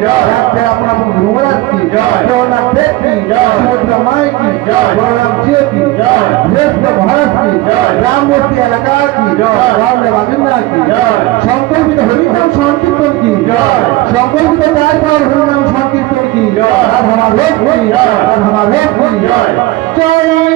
রাত্রে আপনার মহারাজ কি জগন্নাথ দেব কি সমুদ্র মায় কি বলরাম জিও কি বৃহস্পতি মহারাজ কি রামমূর্তি এলাকা কি রামদেব বাজিন্দা কি সংকল্পিত হরিনাম সংকীর্তন কি সংকল্পিত চার পাওয়ার হরিনাম সংকীর্তন কি রাধা মাধব কি রাধা মাধব কি জয়